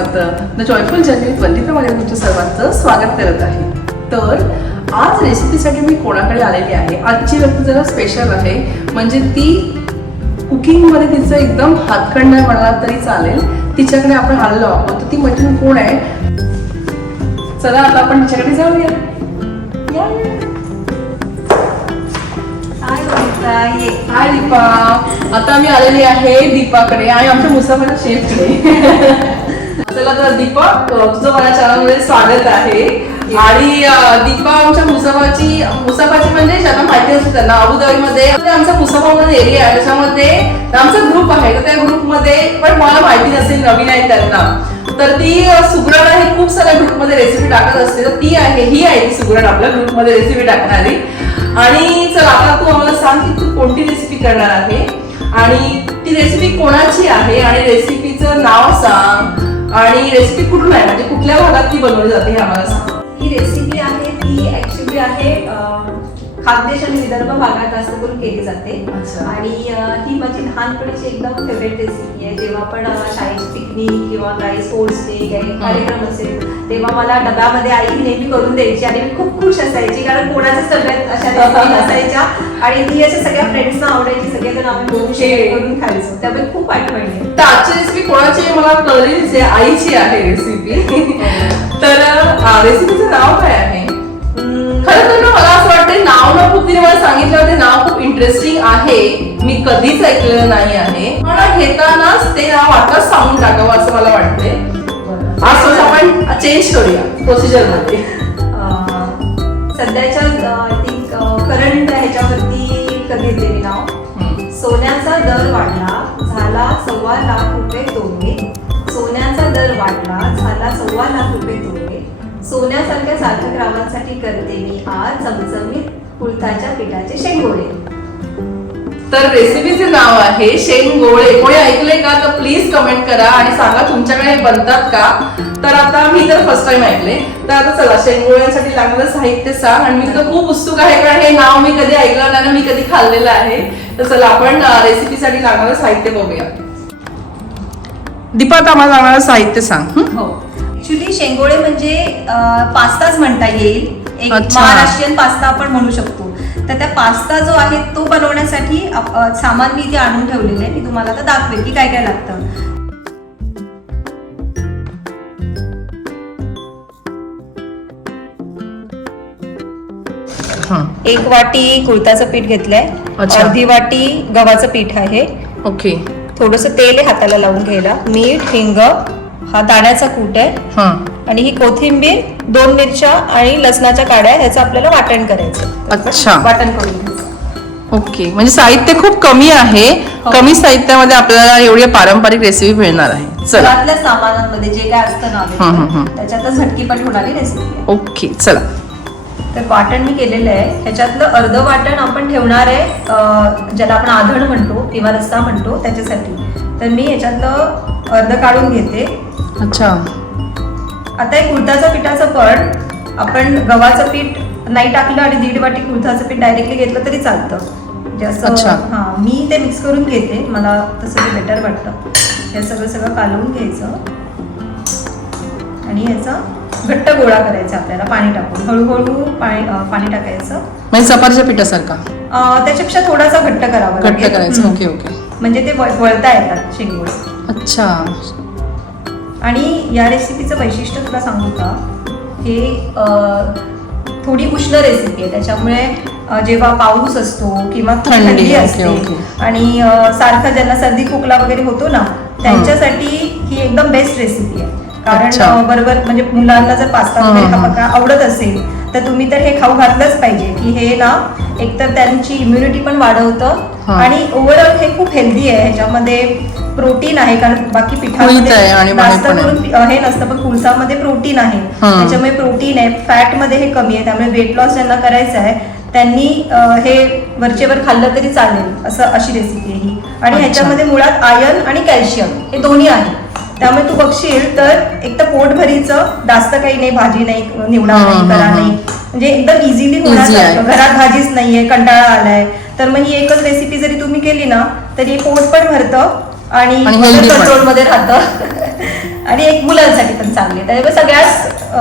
Samarth the joyful journey वंदितामध्ये तुमच्या सर्वांचं स्वागत करत आहे. तर आज रेसिपीसाठी मी कोणाकडे आलेली आहे? आजची व्यक्ती जरा स्पेशल आहे. म्हणजे ती कुकिंगमध्ये तिचं एकदम हातखंड नाही म्हणाला तरी चालेल. तिच्याकडे आपण आलेलो आहोत. ती मैत्रीण कोण आहे? चला आता आपण तिच्याकडे जाऊया. हाय दीपा आता मी आलेली आहे दीपाकडे. आणि आमच्या मुसाफर शेफकडे. चला तर दीपक तुझं माझ्या चॅनलमध्ये स्वागत आहे. आणि दीपा आमच्या मुसाफाची मुसाफाची म्हणजे ज्यांना माहिती असते त्यांना अबुधाबीमध्ये. आमचा मुसाफा म्हणून एरिया आहे. त्याच्यामध्ये आमचा ग्रुप आहे. तर त्या ग्रुपमध्ये पण मला माहिती नसेल नवीन आहे त्यांना. तर ती अ, सुगरण खूप साऱ्या ग्रुपमध्ये रेसिपी टाकत असते. तर ती आहे ही आहे ती सुगरण आपल्या ग्रुपमध्ये रेसिपी टाकणारी. आणि चल आता तू आम्हाला सांग की तू कोणती रेसिपी करणार आहे. आणि ती रेसिपी कोणाची आहे? आणि रेसिपीचं नाव सांग. आणि रेसिपी कुठून आहे? म्हणजे कुठल्या भागात ती बनवली जाते हे आम्हाला सांग. ही रेसिपी आहे ती ऍक्च्युली आहे खानदेश आणि विदर्भ भागात जास्त करून केली जाते. आणि ही माझी लहानपणीची एकदम फेवरेट रेसिपी आहे. जेव्हा पण शाळेची पिकनिक किंवा काही स्पोर्ट्स डे काही कार्यक्रम असेल तेव्हा मला डब्यामध्ये आई नेहमी करून द्यायची आणि मी खूप खुश असायची कारण कोणाच्याच डब्यात अशा रेसिपी नसायच्या. आणि ती अशा सगळ्या फ्रेंड्सना आवडायची. सगळेजण आम्ही करून खायचो. त्यामुळे खूप आठवण तर आजची रेसिपी कोणाची मला कळलीच आहे आईची आहे रेसिपी तर रेसिपीचं नाव काय आहे? नाव ना खूप तिने मला सांगितलं ते नाव खूप इंटरेस्टिंग आहे. मी कधीच ऐकलेलं नाही आहे. पण घेतानाच ते नाव आताच सांगून टाकावं असं मला वाटतंय. आज थोडंसं आपण चेंज करूया प्रोसिजरमध्ये. सध्याच्या आय थिंक करंट ह्याच्यावरती कधी मी नाव सोन्याचा दर वाढला झाला सव्वा लाख रुपये तोडले सोन्याचा दर वाढला झाला सव्वा लाख रुपये तोडले सोन्यासारख्या सार्थक रावांसाठी करते मी आज चमचमीत कुळथाच्या पिठाचे शेंगोळे. तर रेसिपीचे नाव आहे शेंगोळे. कोणी ऐकले का? तर प्लीज कमेंट करा आणि सांगा तुमच्याकडे हे बनतात का? तर आता मी तर फर्स्ट टाइम ऐकले तर आता चला शेंगोळ्यांसाठी लागणारं साहित्य सांग आणि मी तर खूप उत्सुक आहे कारण हे नाव मी कधी ऐकलं नाही मी कधी खाल्लेलं आहे. तर चला आपण रेसिपीसाठी लागणारं साहित्य बघूया. दीपा आम्हाला लागणारं साहित्य सांग. हं? ऍक्च्युली शेंगोळे म्हणजे पास्ताच म्हणता येईल. एक अच्छा. महाराष्ट्रीयन पास्ता आपण म्हणू शकतो. तर त्या पास्ता जो आहे तो बनवण्यासाठी आप- अं, सामान मी इथे आणून ठेवलेले आहे. मी तुम्हाला आता दाखवेल की काय काय लागतं. हं. एक वाटी कुळताचं पीठ घेतलंय. अच्छा. अर्धी वाटी गव्हाचं पीठ आहे. ओके. थोडस तेल आहे हाताला लावून घ्यायला. मीठ हिंग हा दाण्याचा कूट आहे. हां. आणि ही कोथिंबीर दोन मिरच्या आणि लसणाच्या काड्या ह्याचं आपल्याला वाटण करायचं अच्छा. वाटण करून घ्यायचं. ओके. म्हणजे साहित्य खूप कमी आहे. हो. कमी साहित्यामध्ये आपल्याला एवढी पारंपरिक रेसिपी मिळणार आहे. चला. घरातल्या सामानांमध्ये जे काय असतं हं, हं, हं. ना त्याच्यातच झटकीपट होणारी रेसिपी आहे. ओके. चला. तर वाटण मी केलेलं आहे. ह्याच्यातलं अर्ध वाटण आपण ठेवणार आहे अं, ज्याला आपण आधण म्हणतो किंवा रस्सा म्हणतो त्याच्यासाठी. तर मी ह्याच्यातलं अर्ध काढून घेते. अच्छा. आता एक कुर्ताचं पिठाचं पण आपण गव्हाचं पीठ नाही टाकलं आणि दीड वाटी कुर्ताचं पीठ डायरेक्टली घेतलं तरी चालतं. म्हणजे अच्छा. असं हां मी ते मिक्स करून घेते मला तसं ते बेटर वाटतं. हे सगळं सगळं कालवून घ्यायचं. आणि ह्याचा घट्ट गोळा करायचा आपल्याला पाणी टाकून. हळूहळू पाणी अं, पाणी टाकायचं. म्हणजे चपातीच्या पिठासारखा? अं, त्याच्यापेक्षा थोडासा घट्ट करावा घट्ट लागेल. करायचं. हम्म. Okay okay. म्हणजे ते वळ- वळता येतात शेंगोळे. अच्छा. आणि या रेसिपीचं वैशिष्ट्य तुला सांगू का? हे थोडी उष्ण रेसिपी आहे. त्याच्यामुळे जेव्हा पाऊस असतो किंवा थंडी, असते. आणि सारखं ज्यांना सर्दी खोकला वगैरे होतो ना त्यांच्यासाठी ही एकदम बेस्ट रेसिपी आहे. कारण बरोबर म्हणजे मुलांना जर पास्ता वगैरे हं, आवडत असेल तर तुम्ही तर हे खाऊ घातलंच पाहिजे की हे ना एकतर त्यांची इम्युनिटी पण वाढवतं. आणि ओव्हरऑल हे खूप हेल्दी आहे ह्याच्यामध्ये प्रोटीन आहे कारण बाकी पिठामध्ये जास्त. करून हे नसतं पण कुळसामध्ये प्रोटीन आहे. त्याच्यामुळे प्रोटीन आहे फॅटमध्ये हे कमी आहे त्यामुळे वेट लॉस ज्यांना करायचं आहे त्यांनी हे वरचेवर खाल्लं तरी चालेल असं अशी रेसिपी आहे ही आणि. ह्याच्यामध्ये मुळात आयर्न आणि कॅल्शियम हे दोन्ही आहे त्यामुळे तू बघशील तर एक तर पोट भरीचं जास्त काही नाही भाजी नाही निवडा नाही करा. नाही म्हणजे एकदम इझिली आहे. घरात भाजीच नाहीये कंटाळा आलाय तर मग ही एकच रेसिपी जरी तुम्ही केली ना तरी पोट पण भरतं आणि. कंट्रोलमध्ये राहतं आणि एक मुलांसाठी पण चांगली त्याच्यामुळे सगळ्याच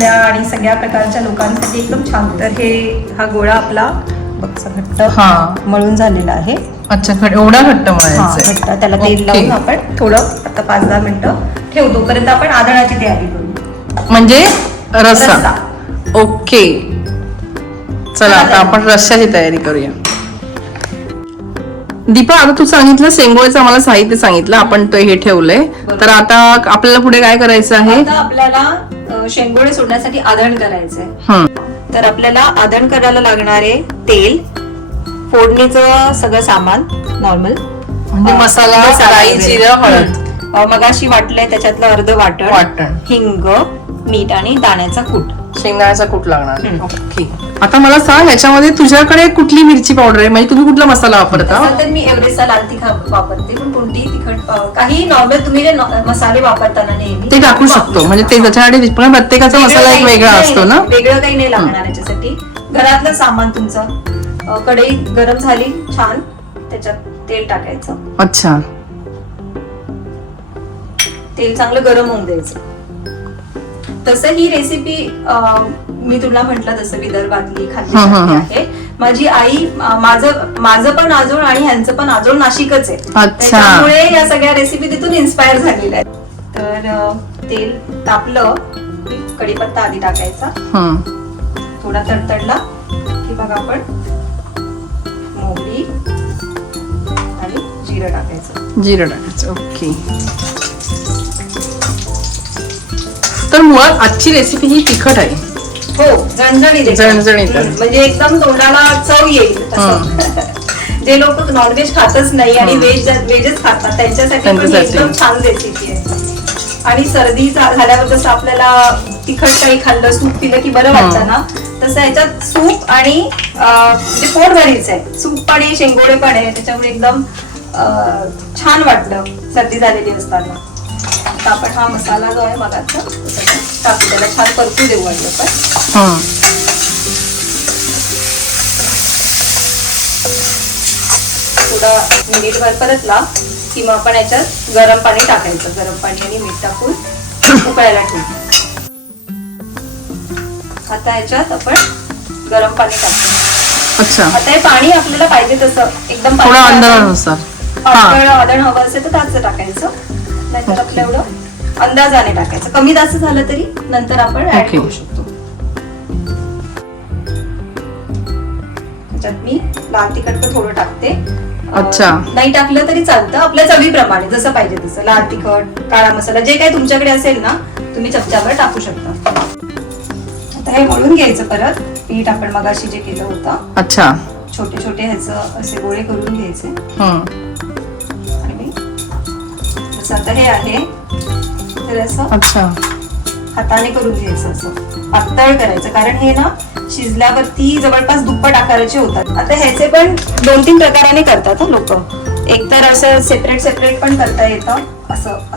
आणि सगळ्या प्रकारच्या लोकांसाठी एकदम छान तर हे हा गोळा आपला घट्ट हा. मळून झालेला आहे अच्छा खड- एवढा घट्ट म्हणायचं घट्ट त्याला तेल. लावून आपण थोडं आता पाच दहा मिनिटं ठेवतो पर्यंत आपण आदळाची तयारी करू. म्हणजे रस्सा. ओके. चला आता आपण रश्श्याची तयारी करूया. दीपा आता तू सांगितलं सेंगोळचं आम्हाला साहित्य सांगितलं आपण ते हे ठेवलंय. तर आता आपल्याला पुढे काय करायचं आहे? आपल्याला शेंगोळे सोडण्यासाठी आधण करायचंय. तर आपल्याला आधण करायला लागणारे तेल फोडणीचं सगळं सामान नॉर्मल म्हणजे मसाला, राई, जिरं, हळद. मगाशी वाटलंय त्याच्यातलं अर्ध वाटण. वाटण. हिंग मीठ आणि दाण्याचा कूट. शेंगदाण्याचा कूट लागणार. ओके. आता मला सांग याच्यामध्ये तुझ्याकडे कुठली मिरची पावडर आहे? म्हणजे तुम्ही कुठला मसाला वापरता? तर मी एव्हरेस्टचा लाल तिखट वापरते पण कोणतीही तिखट काही नॉर्मल तुम्ही मसाले वापरताना नेहमी ते टाकू शकतो. म्हणजे ते त्याच्यासाठी पण प्रत्येकाचा मसाला एक वेगळा असतो ना? वेगळं काही नाही लागणार याच्यासाठी. घरातलं सामान तुमचं. कढई गरम झाली छान. त्याच्यात तेल टाकायचं. अच्छा. तेल चांगलं गरम होऊन द्यायचं. तसं ही रेसिपी मी तुला म्हंटल तसं विदर्भातली. खाद्यशक्ती आहे. माझी आई माझं माझं पण आजोळ आणि ह्यांचं पण आजोळ नाशिकच आहे. त्याच्यामुळे या सगळ्या रेसिपी तिथून इन्स्पायर झालेल्या आहेत. तर तेल तापलं कढीपत्ता आधी टाकायचा. थोडा तडतडला. की बघा आपण. मोहरी आणि जिरं टाकायचं. जिरं टाकायचं ओके. तर मुळात आजची रेसिपी ही तिखट आहे. हो झणझणीत म्हणजे एकदम तोंडाला चव येईल. तसं. जे लोक नॉनव्हेज खातच नाही आणि. व्हेज व्हेजच खातात त्यांच्यासाठी पण ही त्यांच्यासाठी. एकदम छान रेसिपी आहे. आणि सर्दी झा- झाल्यावर जसं आपल्याला तिखट काही खाल्लं सूप पिलं की बरं वाटतं ना तसं याच्यात सूप आणि म्हणजे पोट भरीच आहे. सूप आणि शेंगोडे पण आहे. त्याच्यामुळे एकदम छान वाटलं. सर्दी झालेली असताना. आता आपण हा मसाला जो आहे मगाचा टाकू त्याला छान परतू देऊ वाटलं पण थोडा मिनिटभर परतला की मग आपण याच्यात गरम पाणी टाकायचं. गरम पाणी आणि मीठ टाकून उकळायला ठेवू. आता याच्यात आपण गरम पाणी टाकतो अच्छा. आता हे पाणी आपल्याला पाहिजे तसं. एकदम थोडं पातळ- अंदाजानुसार आदण हवं असेल तर त्याच टाकायचं. नाहीतर आपलं एवढं अंदाजाने टाकायचं. कमी जास्त झालं तरी नंतर आपण ऍड. करू शकतो. त्याच्यात मी लाल तिखट पण थोडं टाकते. अच्छा. नाही टाकलं तरी चालतं. आपल्या चवीप्रमाणे जसं पाहिजे तसं. लाल तिखट काळा मसाला जे काही तुमच्याकडे असेल ना तुम्ही चमच्यावर टाकू शकता. आता हे मळून घ्यायचं परत. पीठ आपण मगाशी जे केलं होतं. अच्छा. छोटे छोटे ह्याचं असे गोळे करून घ्यायचे. हम्म आणि जसं आता हे आहे. तर असं अच्छा. हाताने करून घ्यायचं असं. पातळ करायचं. कारण हे ना शिजल्यावरती जवळपास दुप्पट आकाराचे होतात. आता ह्याचे पण दोन तीन प्रकाराने करतात लोक. एक तर असं सेपरेट सेपरेट पण करता येतं.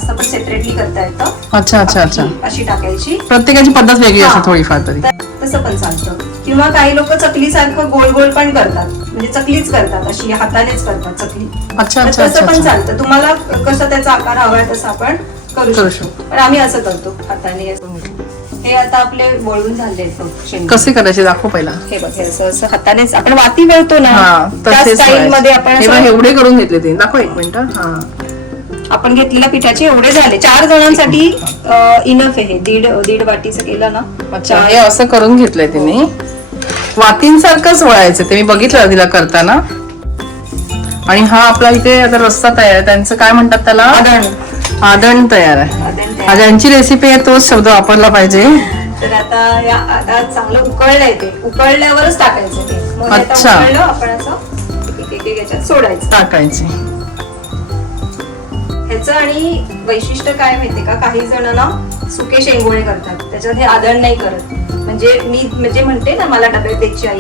असं पण सेपरेटली करता येतं. अच्छा अच्छा अच्छा. अशी- टाकायची. प्रत्येकाची पद्धत वेगळी असते. थोडीफार तरी. तसं पण चालतं. किंवा काही लोक चकली सारखं गोल गोल पण करतात. म्हणजे चकलीच करतात अशी हातानेच करतात चकली. अच्छा अच्छा तसं पण चालतं. तुम्हाला कसं त्याचा आकार हवा तसं आपण करू शकतो. पण आम्ही असं करतो हाताने हे आता आपले वळून झाले. कसे करायचे दाखव पहिला. हे बघ हे असं असं हातानेच. आपण वाती वळतो ना त्या स्टाईल मध्ये आपण एवढे करून घेतले ते. दाखव एक मिनिट. हा. आपण घेतलेल्या पिठाचे एवढे झाले. चार जणांसाठी इनफ आहे. दीड दीड वाटीचं केलं ना. अच्छा हे असं करून घेतलंय तिने. वातींसारखंच वळायचं. ते मी बघितलं तिला करताना. आणि हा आपला इथे आता रस्ता तयार आहे. त्यांचं काय म्हणतात त्याला? आदण. आदण तयार आहे. ज्यांची रेसिपी आहे तोच शब्द वापरला पाहिजे. तर आता या आता चांगलं उकळलंय ते. उकळल्यावरच टाकायचं ते. मग आता अच्छा. उकळलं आपण असं एक एक एक याच्यात सोडायचं. टाकायचे. ह्याचं आणि वैशिष्ट्य काय माहितीये का? काही जण ना सुके शेंगोळे करतात. त्याच्यात हे आदळ नाही करत. म्हणजे मी म्हणजे म्हणते ना मला डब्यात द्यायची आई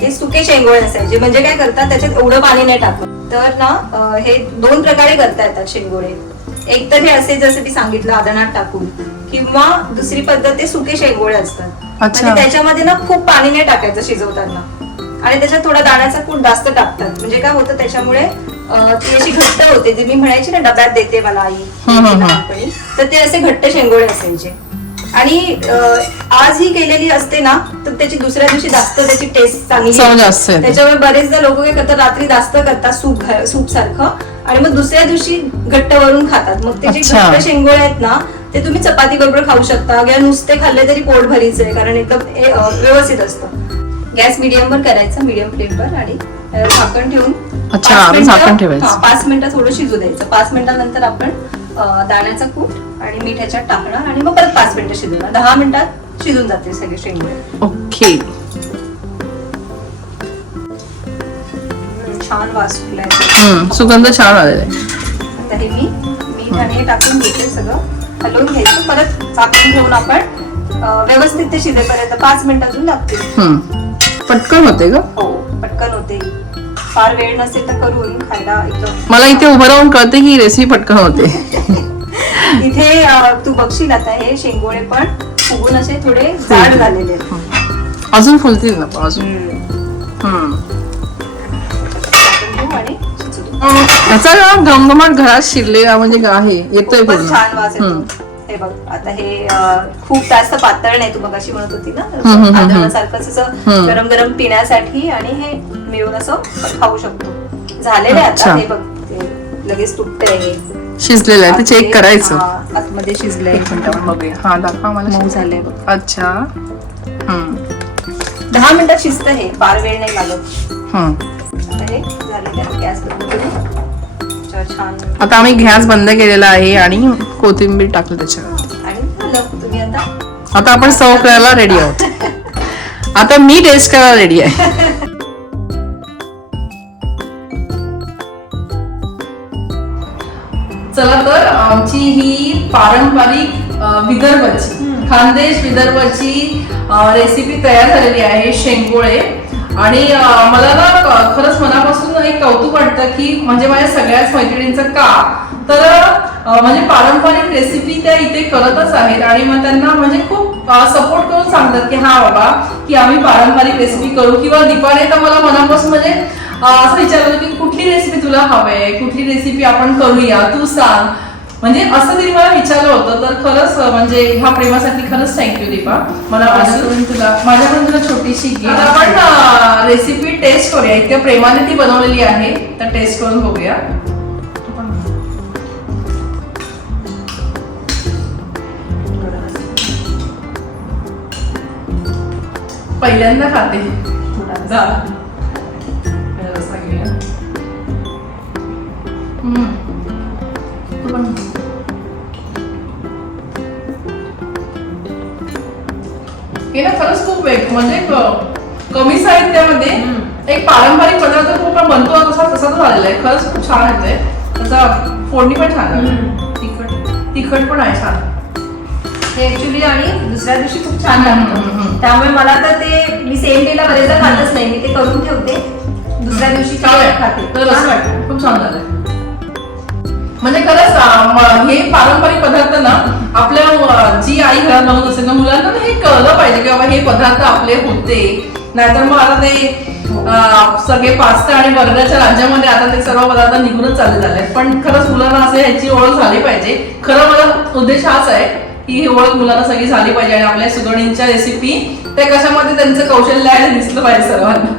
ते सुके शेंगोळे असायचे. म्हणजे काय करतात त्याच्यात एवढं पाणी नाही टाकत. तर ना हे दोन प्रकारे करता येतात शेंगोळे. एक तर हे असे जसं मी सांगितलं आदणात टाकून. किंवा दुसरी पद्धत ते सुके शेंगोळे असतात. म्हणजे त्याच्यामध्ये ना खूप पाणी नाही टाकायचं शिजवताना. आणि त्याच्यात थोडा दाण्याचा कूट जास्त टाकतात. म्हणजे काय होतं त्याच्यामुळे ती अशी घट्ट होते जी मी म्हणायची ना डब्यात देते मला आई. लहानपणी तर ते असे घट्ट शेंगोळे असायचे आणि आज ही केलेली असते ना तर त्याची दुसऱ्या दिवशी जास्त त्याची टेस्ट चांगली. त्याच्यामुळे बरेचदा लोक काय करतात रात्री जास्त करतात सूप सूप सारखं आणि मग दुसऱ्या दिवशी घट्ट वरून खातात मग ते जे. घट्ट शेंगोळे आहेत ना ते तुम्ही चपाती बरोबर खाऊ शकता किंवा नुसते खाल्ले तरी पोट भरीच आहे कारण एकदम व्यवस्थित असतं गॅस मीडियम वर करायचा मीडियम फ्लेम वर आणि झाकण ठेवून अच्छा, मिनिटं- झाकण ठेवायचं. पाच मिनिटं थोडं शिजू द्यायचं. पाच मिनिटानंतर आपण दाण्याचा कूट आणि मीठ ह्याच्यात टाकणार आणि मग परत पाच मिनिटं शिजवणार. दहा मिनिटात शिजून जाते सगळे शेंगोळे. ओके. छान वास सुटलाय सुगंध छान आलेला आहे. हे मी मीठ आणि टाकून घेते सगळं. हलवून घ्यायचं. परत झाकून घेऊन आपण व्यवस्थित ते शिजेपर्यंत पाच मिनिटातून हम्म. पटकन होते ग हो पटकन होते. फार वेळ नसेल तर करून खायला एकदम. मला इथे उभं राहून कळते की रेसिपी पटकन होते. इथे अं, तू बघशील आता हे शेंगोळे पण फुगून असे थोडे जाड झालेले आहेत. अजून फुलतील ना पण अजून. हम्म. हम्म. टाकून घेऊ आणि शिजू देऊ. याचा ना घमघमाट घरात शिरलेला म्हणजे आहे. येतोय खूपच पूर्ण. छान वास हम्म. हे बघ आता हे खूप जास्त पातळ नाही तू अशी म्हणत होती ना. आदळासारखंच असं. गरम गरम पिण्यासाठी आणि हे मिळून असं खाऊ शकतो झालेलं आहे. आता हे बघ लगेच तुटतंय हे शिजलेलं आहे ते चेक करायचं आतमध्ये शिजलंय एक मिनिट आपण बघूया हा दाखवा मला मऊ झालंय बघ अच्छा हम्म. दहा मिनिटात शिजतं हे फार वेळ नाही लागत हम्म. आता हे झालेलं आहे गॅस आता आम्ही गॅस बंद केलेला आहे आणि कोथिंबीर टाकली तुम्ही आता? आपण सर्व करायला रेडी आहोत. आता मी टेस्ट करायला रेडी आहे. चला तर आमची ही पारंपरिक विदर्भची खानदेश विदर्भची रेसिपी तयार झालेली आहे शेंगोळे. आणि मला ना खरंच मनापासून एक कौतुक वाटतं की म्हणजे माझ्या सगळ्याच मैत्रिणींचं का? तर म्हणजे पारंपरिक रेसिपी त्या इथे करतच आहेत आणि मग त्यांना म्हणजे खूप सपोर्ट करून सांगतात की हा बाबा की आम्ही पारंपरिक रेसिपी करू. किंवा दीपाने तर मला मनापासून म्हणजे असं विचारलं की कुठली रेसिपी तुला हवे कुठली रेसिपी आपण करूया? तू सांग. म्हणजे असं तिने मला विचारलं होतं तर खरंच म्हणजे ह्या प्रेमासाठी खरंच थँक्यू दीपा मनापासून तुला माझ्याकडून तुला छोटीशी. आता आपण रेसिपी टेस्ट करूया इतक्या प्रेमाने ती बनवलेली आहे तर टेस्ट करून बघूया पहिल्यांदा खाते जा. घेऊया. हे ना खरंच खूप वेग म्हणजे कमी साहित्यामध्ये एक पारंपरिक पदार्थ खूप आपण बनतो तसा तसा तो झालेला आहे. खरंच खूप छान येते त्याचा फोडणी पण छान आहे. तिखट तिखट पण आहे छान. हे ऍक्च्युली आणि दुसऱ्या दिवशी खूप छान. लागतं. त्यामुळे मला तर ते मी सेम डेला बरेचदा खातच नाही. मी ते करून ठेवते. दुसऱ्या दिवशी आहे. खाते. तर असं वाटतं. खूप छान झालंय. म्हणजे खरंच हे पारंपरिक पदार्थ ना आपल्या जी आई घरात बनवत असेल ना मुलांना हे कळलं पाहिजे की बाबा हे पदार्थ आपले होते. नाहीतर मग आता ते सगळे पास्ता आणि बर्गरच्या राज्यामध्ये आता ते सर्व पदार्थ निघूनच चालले झाले पण खरंच मुलांना असं ह्याची ओळख झाली पाहिजे. खरं मला उद्देश हाच आहे की ही ओळख मुलांना सगळी झाली पाहिजे आणि आपल्या सुगणींच्या रेसिपी त्या कशामध्ये त्यांचं कौशल्य आहे दिसलं पाहिजे सर्वांना.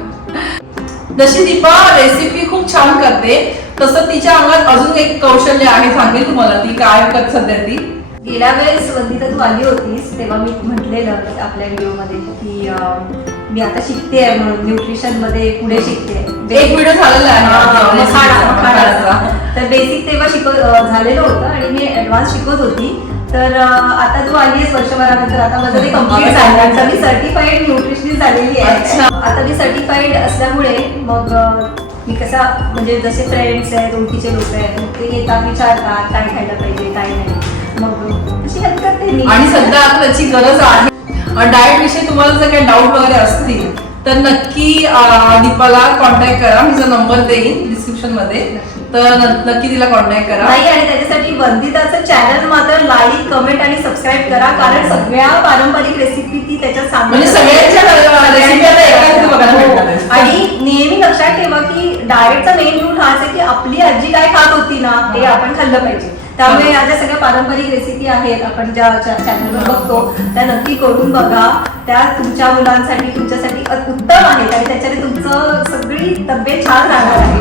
जशी दीपा रेसिपी खूप छान करते तसं तिच्या अंगात अजून एक कौशल्य आहे सांगेल तुम्हाला ती काय करत सध्या ती. गेल्या वेळेस वंदिता तू आली होतीस तेव्हा मी म्हटलेलं आपल्या व्हिडिओमध्ये की अं, मी आता शिकते आहे म्हणून न्यूट्रिशनमध्ये पुढे शिकते एक व्हिडिओ झालेला आहे हा, मखाणा, मखाणाचा. तर बेसिक तेव्हा शिकव अं, झालेलं होतं आणि मी ऍडव्हान्स शिकवत होती. तर अं, आता तू आली आहेस वर्षभरानंतर. आता माझं ते कंप्लीट झालं. आता मी सर्टिफाईड न्यूट्रिशनिस्ट झालेली आहे. अच्छा. आता मी सर्टिफाईड असल्यामुळे मग अं, मी कसा म्हणजे जसे फ्रेंड्स आहेत ओळखीचे लोक आहेत मग ते येतात विचारतात काय खायला पाहिजे काय नाही. मग तशी हेल्प करते मी आणि सध्या आता त्याची गरज आहे. डाएट विषयी तुम्हाला जर काही डाऊट वगैरे असतील तर नक्की दीपाला कॉन्टॅक्ट करा. मी जो नंबर देईन डिस्क्रिप्शनमध्ये. तर नक्की तिला कॉन्टॅक्ट करा नाही आणि त्याच्यासाठी वंदिताचं चॅनल मात्र लाईक कमेंट आणि सबस्क्राईब करा कारण सगळ्या पारंपरिक रेसिपी ती त्याच्यात सांगते म्हणजे सगळ्यांच्या रेसिपी आता एकाच इथे बघायला भेटणार आहेत. हो. आणि नेहमी लक्षात ठेवा की डाएटचा मेन रूल हाच आहे की आपली आजी काय खात होती ना ते हा. आपण खाल्लं पाहिजे त्यामुळे या ज्या सगळ्या पारंपरिक रेसिपी आहेत आपण ज्या चॅनलवर बघतो त्या नक्की करून बघा त्या तुमच्या मुलांसाठी तुमच्यासाठी उत्तम आहेत आणि त्याच्याने तुमचं सगळी तब्येत छान राहणार आहे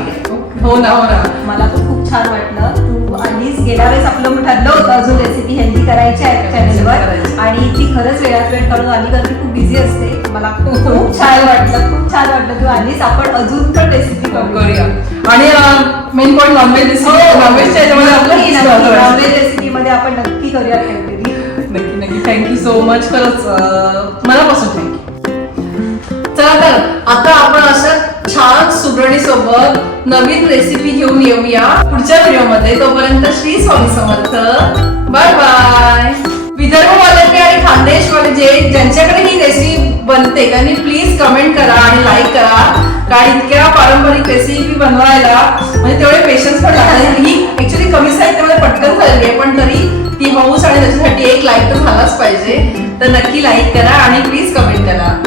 हो ना हो ना. मला पण खूप छान वाटलं. तू आलीस गेल्या वेळेस आपलं ठरलं होतं अजून रेसिपी हेल्दी करायची आहे चॅनलवर. आणि ती खरंच वेळात वेळ काढून आली कारण खूप बिझी असते. मला खूप छान वाटलं खूप छान वाटलं. तू आलीस आपण अजून पण रेसिपी करूया. आणि मेन पॉईंट नॉनव्हेज हो. नॉनव्हेज रेसिपी मध्ये आपण नक्की करूया काहीतरी. नक्की नक्की. थँक्यू सो मच खरंच मनापासून थँक्यू चला तर आता आपण अशा छान सुगरणी सोबत नवीन रेसिपी घेऊन येऊया. पुढच्या व्हिडिओमध्ये. तोपर्यंत श्री स्वामी समर्थ. बाय बाय विदर्भवाल्यांनी आणि खानदेशवाले जे ज्यांच्याकडे ही रेसिपी बनते त्यांनी प्लीज कमेंट करा आणि लाईक करा. कारण इतक्या पारंपरिक रेसिपी बनवायला म्हणजे तेवढे पेशन्स पण लागतात ही ऍक्च्युली कमी साहित्यामध्ये पटकन झालेली आहे पण तरी ती मऊस आणि त्याच्यासाठी एक लाईक तर झालाच पाहिजे. तर नक्की लाईक करा आणि प्लीज कमेंट करा.